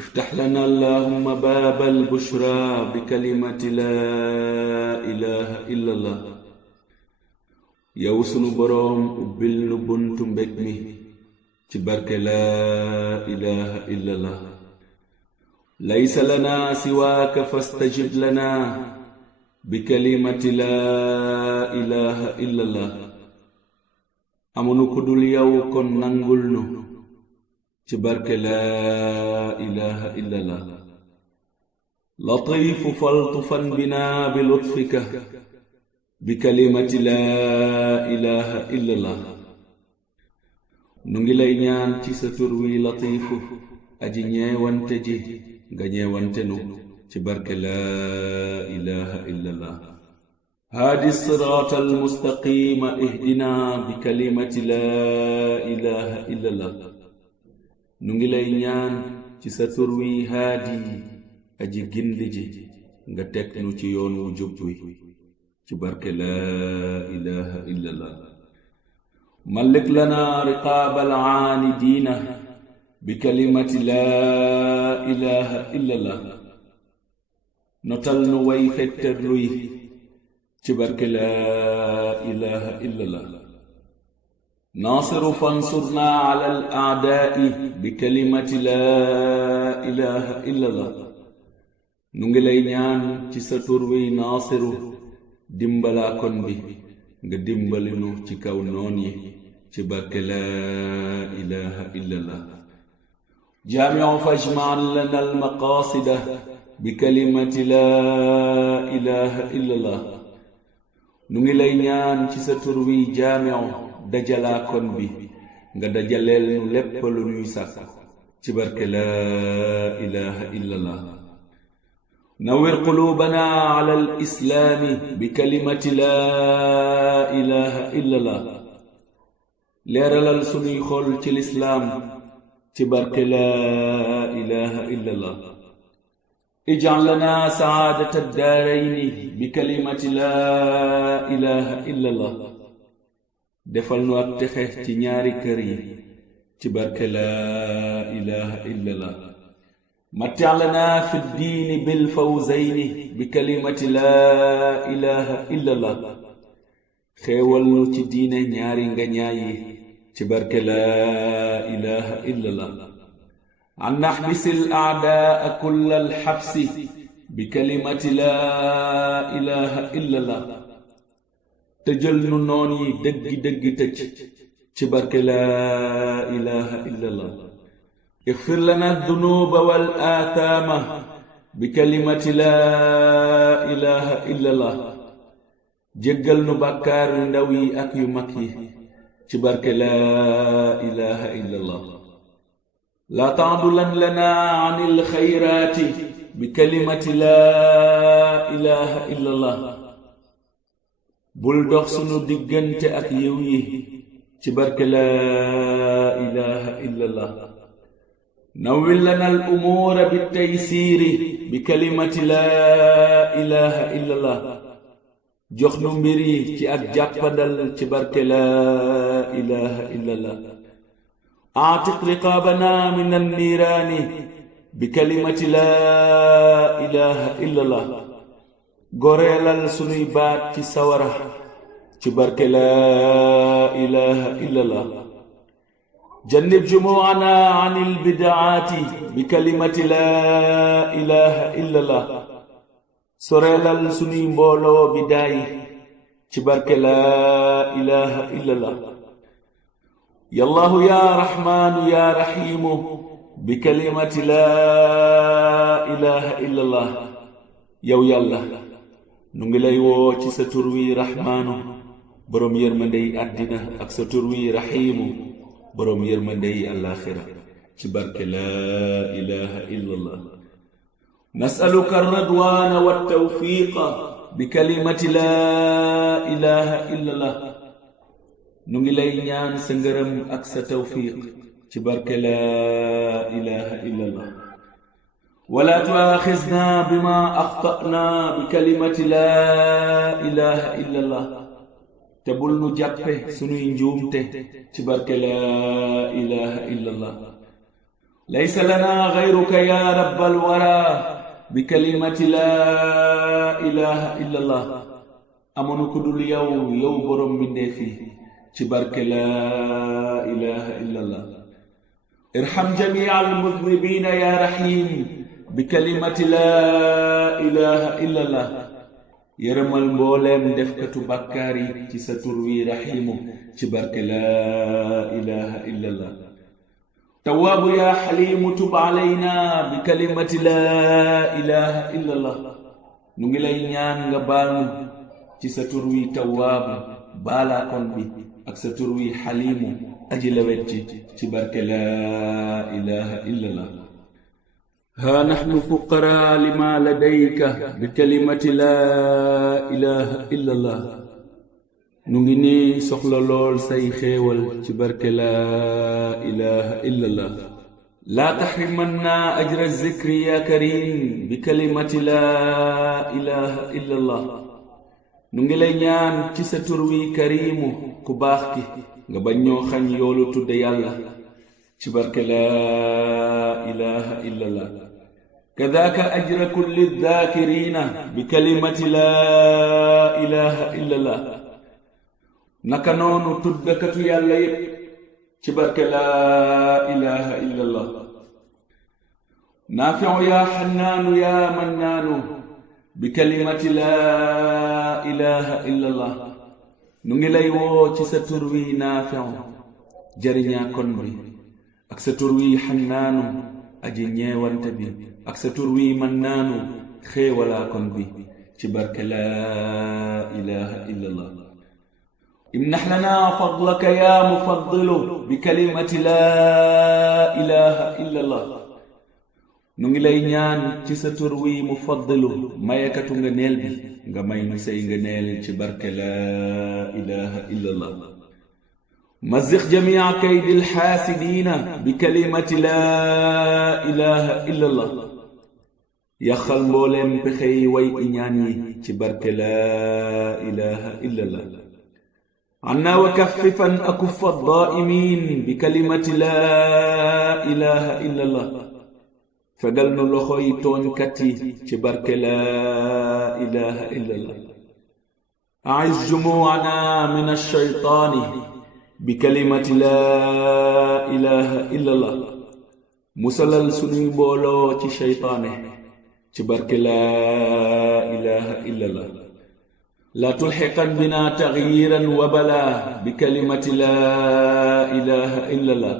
افتح لنا اللهم باب البشرى بكلمة لا إله إلا الله yow sunu boroom ubbil nu buntu mbég mi ci barke laa ilaha illallah laysa lana siwaaka fastajib lana bi kalimati laa ilaha illallah amunu ku dul yow kon nangul nu ci barke laa ilaha illallah latifu faltufan bina bi lutfika bi kalimati laa ilaha illallah nu ngi lay ñaan ci sa tur wi latifu aji ñeewante ji nga ñeewante nu ci barke laa ilaha illallah haadi siraata almustaqima ihdina bi kalimati laa ilaha illallah nu ngi lay ñaan ci sa tur wi haadi aji gindi ji nga teg nu ci yoon wu jub wi ci barke laa ilaha illallah malik lana riqaab alaanidiina bi kalimati laa ilaha illallah notal nu way fetterluy ci barke laa ilaha illallah naasiru fansurna ala al aadaai bi kalimati laa ilaha illallah nu ngi lay ñaan ci sa tur wi naasiru dimbalaa kon bi nga dimbalinu ci kaw noon yi ci barke laa ilaha illallah jaamiu fajman lana almaqaasida bi kalimati laa ilaha illallah nu ngi lay ñaan ci sa tur wi jaamiu dajalaa kon bi nga dajaleel nu lépp lu ñuy sàkk ci barke laa ilaha illallah nawwir quluubana ala al-islaami bi kalimati laa ilaha illallah leeralal sunuy xol ci lislaam ci barke laa ilaha illallah ij'al lana saadata ad-daarayni bi kalimati laa ilaha illallah defal nu ak texe ci ñaari kër yi ci barke laa ilaha illallah متع لنا في الدين بالفوزين بكلمة لا إله إلا الله خيول نوتي دين نياري نغنياي تبارك لا إله إلا الله عن نحبس الأعداء كل الحبس بكلمة لا إله إلا الله تجل نوني دق دق تج تبارك لا إله إلا الله اغفر لنا الذنوب والآثام بكلمة لا إله إلا الله جگل نو بكار ndawi ak yu mag yi ci barke لا إله إلا الله لا تعضلن لنا عن الخيرات بكلمة لا إله إلا الله bul dox sunu diggante ak yiw yi ci barke لا إله إلا الله نوّر لنا الأمور بالتيسير بكلمة لا إله إلا الله جخن مري تي أك جابدل تي برك لا إله إلا الله أعتق رقابنا من النيران بكلمة لا إله إلا الله غوريلال سنوي بات تي سورة تي برك لا إله إلا الله جنب جموعنا عن البدعات بكلمة لا إله إلا الله سوريلال سني مبولو بداي تبارك لا إله إلا الله يا الله يا رحمن يا رحيم بكلمة لا إله إلا الله يو يالله نغلاي وو تي ستروي رحمن بروم يرمندي أدنا أك ستروي رحيم بروم يرمندي الآخرة تبارك لا إله إلا الله نسألك الرضوان والتوفيق بكلمة لا إله إلا الله نغلي نيان سنغرم أكس توفيق تبارك لا إله إلا الله ولا تؤاخذنا بما أخطأنا بكلمة لا إله إلا الله تبول نجابه سنو نجومته تبارك لا إله إلا الله ليس لنا غيرك يا رب الورى بكلمة لا إله إلا الله أمنو كدول يو برم من في تبارك لا إله إلا الله ارحم جميع المذنبين يا رحيم بكلمة لا إله إلا الله يرمال مبولم دفكة بكاري تستروي رحيم تبارك لا إله إلا الله تواب يا حليم تب علينا بكلمة لا إله إلا الله نغلي ñaan nga balnu ci sa tur wi tawwab bala kon bi ak sa tur wi halimu aji lawetci ci barke la ilaha illa allah ha nahnu fuqara lima ladayka bikalimati la ilaha illa allah nu ngi ni soxla lool say xéewal ci barke la ilaha illa allah la tahrimanna ajra zikri ya karim bikalimati la ilaha illa allah nu ngi lay ñaan ci sa tur wi karimu ku baax ki nga bañ ñoo xañ yoolu tudde yàlla ci barke la ilaha illa allah kadaka ajra kulli dhakirina bikalimati la ilaha illa allah naka noonu tuddakatu yàlla yépp ci barke la ilaha illa allah nafi'u ya hannaanu ya mannaanu bikalimati la ilaha illa allah nu ngi lay woo ci sa tur wi nafi'u jariñaa kon bi ak sa tur wi hannaanu aji ñeewante bi ak sa tur wi mannaanu xéewalaa kon bi ci barke la ilaha illa allah امنح لنا فضلك يا مفضل بكلمة لا إله إلا الله نغي لاي ñaan ci sa tur wi mufaddilu mayakatu nga neel bi nga may nu say nga neel ci barke la ilaha illa allah مزق جميع كيد الحاسدين بكلمة لا إله إلا الله يخل مولم بخي وي إنياني ci barke la ilaha إلا الله عنا وكففا أكف الضائمين بكلمة لا إله إلا الله فقلنا لخوي تون كتي تبارك لا إله إلا الله أعز جموعنا من الشيطان بكلمة لا إله إلا الله مسلل سني بولو تي شيطانه تبارك لا إله إلا الله لا تلحقن بنا تغييرا وبلا بكلمة لا إله إلا الله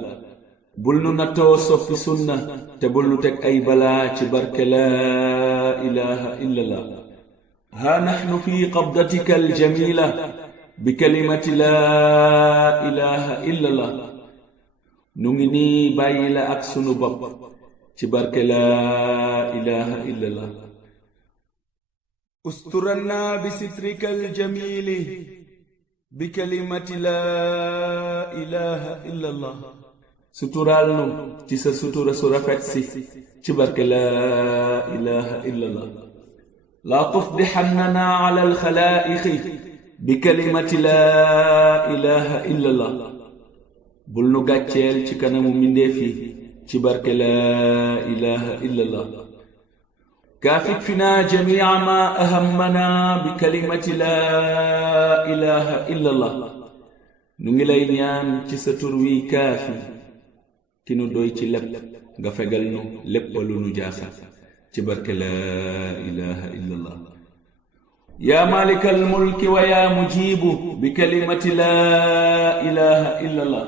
بلنو نتوصف في سنة تبلنو تك أي بلا تبارك لا إله إلا الله ها نحن في قبضتك الجميلة بكلمة لا إله إلا الله نغني بايلا أكسن بب تبارك لا إله إلا الله استرنا بسترك الجميل بكلمة لا إله إلا الله سترالنا تسا ستر سرفتسي تبارك لا إله إلا الله لا تفضحننا على الخلائق بكلمة لا إله إلا الله بلنو غاتيل تكنمو من دفي تبارك لا إله إلا الله كافك فينا جميع ما أهمنا بكلمة لا إله إلا الله نغلي نيان ci sa tur wi kaafi ki nu doy ci lépp nga fegal nu lépp lu nu jaaxal ci barke la ilaha illa allah ya malik al mulk wa ya mujib bikalimati la ilaha illa allah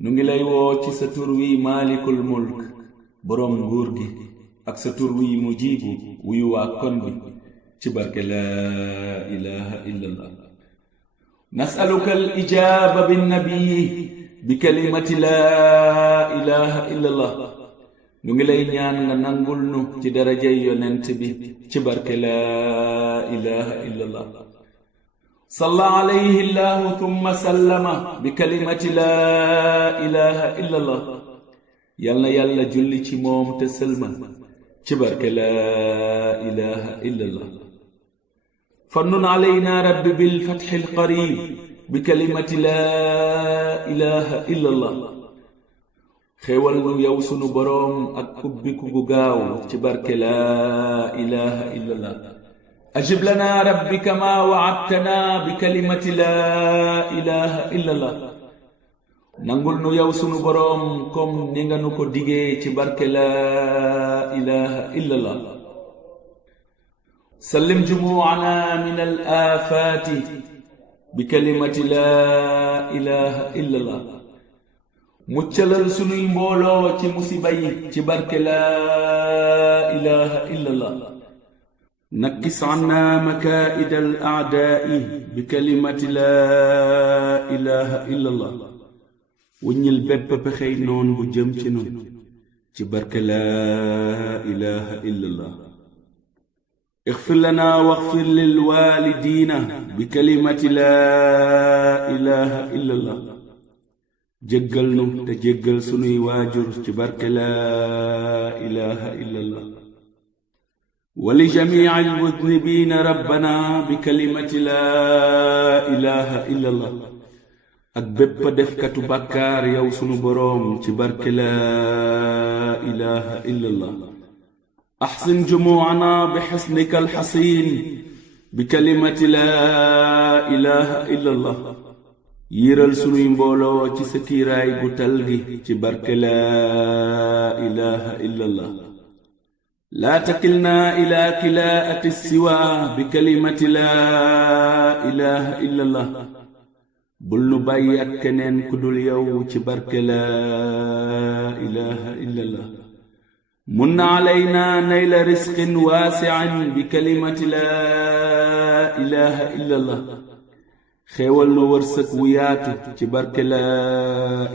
nu ngi lay woo ci sa tur wi malikul mulk borom nguur gi ak sa tur wi mujibu wuyu waa kon bi ci barke la ilaha illa allah nas'aluka al ijaba bin nabiy bi kalimati la ilaha illa allah nu ngi lay ñaan nga nangul nu ci darajay yonent bi ci barke la ilaha illa allah salla alayhi allah thumma sallama bi kalimati la ilaha illa allah yalna yalla julli ci moom te selmal ci barke la ilaha illa allah fannun alayna rabbi bil fathil qarib bi kalimati la ilaha illa allah xéewal nu yow sunu boroom ak ubbiku gu gaaw ci barke laa ilaha illallah ajib lana rabbi kama wa'adtana bi kalimati laa ilaha illallah nangul nu yow sunu boroom comme ni nga nu ko digee ci barke laa ilaha illallah sallim jumu'ana min al aafati bi kalimati laa ilaha illallah muccalal sunuy mbooloo ci musiba yi ci barke laa ilaha illallah nakkis anna makaa'ida al a'daa'i bi kalimati laa ilaha illallah wuññil bépp pexey noon bu jëm ci nun ci barke laa ilaha illallah اغفر لنا واغفر للوالدين بكلمة لا إله إلا الله جگل نو te jéggal sunuy waajur ci barke لا إله إلا الله ولجميع المذنبين ربنا بكلمة لا إله إلا الله ak bépp defkatu bàkkaar yow sunu boroom ci barke لا إله إلا الله أحسن جموعنا بحسنك الحصين بكلمة لا إله إلا الله ييرال سنوي مبولو ci sa kiiraay gu tal gi ci barke لا إله إلا الله لا تكلنا إلى كلاءة السوى بكلمة لا إله إلا الله bul nu bàyyi ak keneen ku dul yow ci barke لا إله إلا الله من علينا نيل رزق واسع بكلمة لا إله إلا الله خيول نورسك وياتو تبارك لا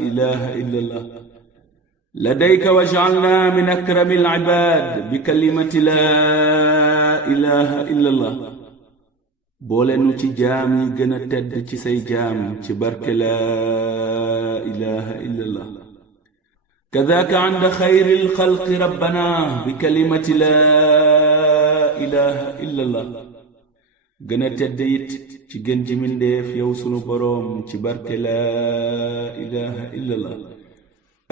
إله إلا الله لديك واجعلنا من أكرم العباد بكلمة لا إله إلا الله بولنو تجامي جنتد تسي جام تبارك لا إله إلا الله كذاك عند خير الخلق ربنا بكلمة لا إله إلا الله gëna tedd it ci gën ji mindeef yow sunu boroom ci barke لا إله إلا الله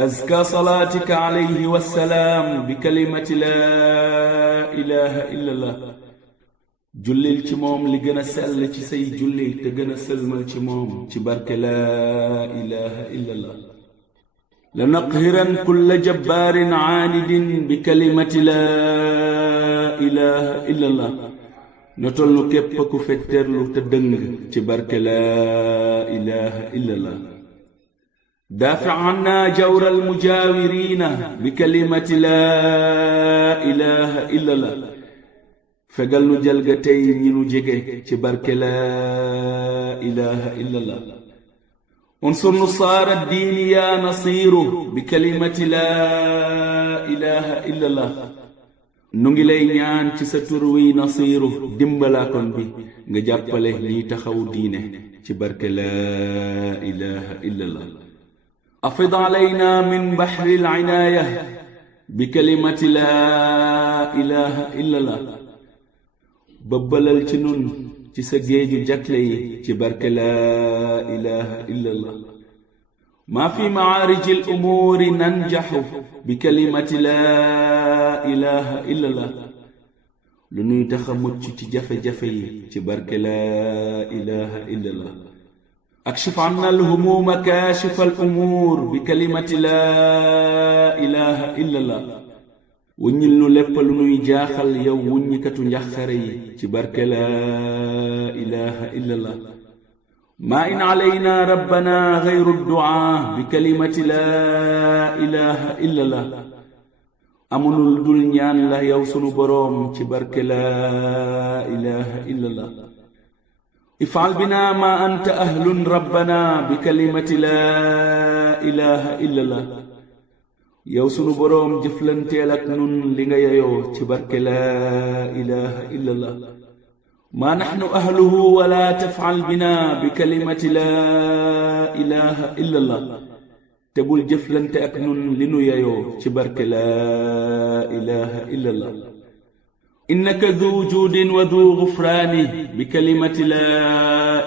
أزكى صلاتك عليه والسلام بكلمة لا إله إلا الله jullil ci moom li gën a sell ci say julli te gën a sëlmal ci moom ci barke لا إله إلا الله لنقهرن كل جبار عاند بكلمة لا إله إلا الله نتول كيب كو فترلو تدنگ ci barke لا إله إلا الله دافع عنا جور المجاورين بكلمة لا إله إلا الله فقال نو جلغتي ñi nu jege ci barke لا إله إلا الله انصر نصار الدين يا نصير بكلمة لا إله إلا الله نونغي لاي ñaan ci sa tur wi nasiru dimbala kon bi nga jàppale ñi taxaw diine ci barke لا إله إلا الله أفض علينا من بحر العناية بكلمة لا إله إلا الله ببلل ci nun ci sa géeju jagle yi ci barke لا إله إلا الله ما في معارج الأمور ننجح بكلمة لا إله إلا الله لنوي تخمت ci jafe-jafe yi ci barke لا إله إلا الله أكشف عنا الهموم كاشف الأمور بكلمة لا إله إلا الله wuññil nu lépp lu nuy jaaxal yow wuññikatu njaxare yi ci barke لا إله إلا الله ما إن علينا ربنا غير الدعاء بكلمة لا إله إلا الله أمنul dul ñaan la yow sunu boroom ci barke لا إله إلا الله افعل بنا ما أنت أهل ربنا بكلمة لا إله إلا الله yow sunu boroom jëflanteel ak nun li nga yeyoo ci barke لا إله إلا الله ما نحن أهله ولا تفعل بنا بكلمة لا إله إلا الله تبول جفلنت أكنون لنو ييو تبارك لا إله إلا الله إنك ذو جود وذو غفران بكلمة لا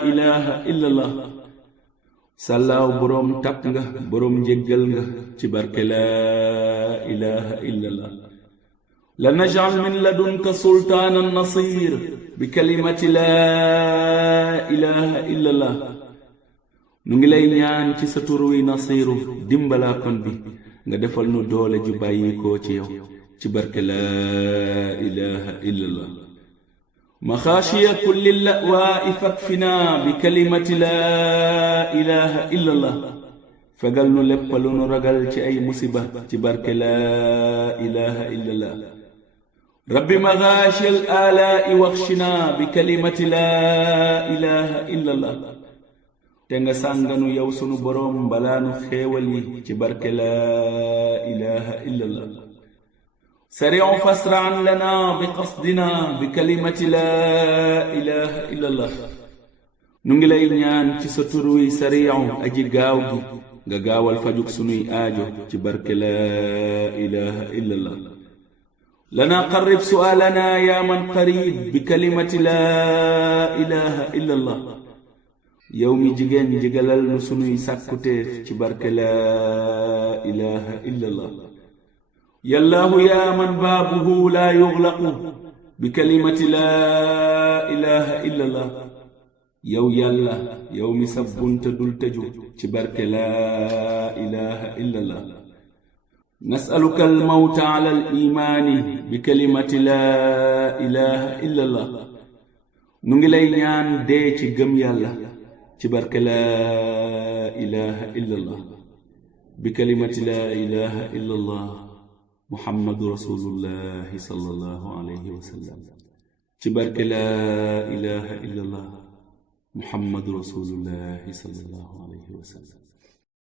إله إلا الله سلاو بروم تابنغ بروم جيجلنغ ci barke laa ilaha illa allah lanaj'al min ladunka sultaanan nasir bi kalimati laa ilaha illa allah nu ngi lay ñaan ci sa tur wi nasiru dimbalaa kon bi nga defal nu doole ju bàyyikoo ci yow ci barke laa ilaha illa allah maxaashiya kulli lawaa'i fakfina bi kalimati laa ilaha illa allah fegal nu lépp lu nu ragal ci ay musiba ci barke laa ilaha illa allah rabbi maxaashi al alaa'i waxshina bi kalimati laa ilaha illa allah te nga sànganu yow sunu boroom balaanu xéewal yi ci barke laa ilaha illa allah sari'u fasra'an lana bi qasdina bi kalimati laa ilaha illa allah nu ngi lay ñaan ci sa tur wi sari'u aji gaaw gi nga gaawal fajuk sunuy aajo ci barke laa ilaha illa allah lana qarrib su'aalana ya man qarib bi kalimati laa ilaha illa allah yow mi jigéen jigalal nu sunuy sàkkuteef ci barke laa ilaha illa allah yallaahu yaa man baabuhu laa yuxlaqu bi kalimati laa ilaha illa allah yow yàlla yow mi sa bunta dul tëju ci barke laa ilaha illa allah nasaluka almawta ala alimaani bi kalimati laa ilaha illa allah nu ngi lay ñaan dee ci gëm yàlla ci barke laa ilaha illa allah bi kalimati laa ilaha illa allah muhammadu rasulullahi sallallahu alayhi wa sallam ci barke laa ilaha illa allah muhammadu rasulullahi sallallahu alayhi wa sallam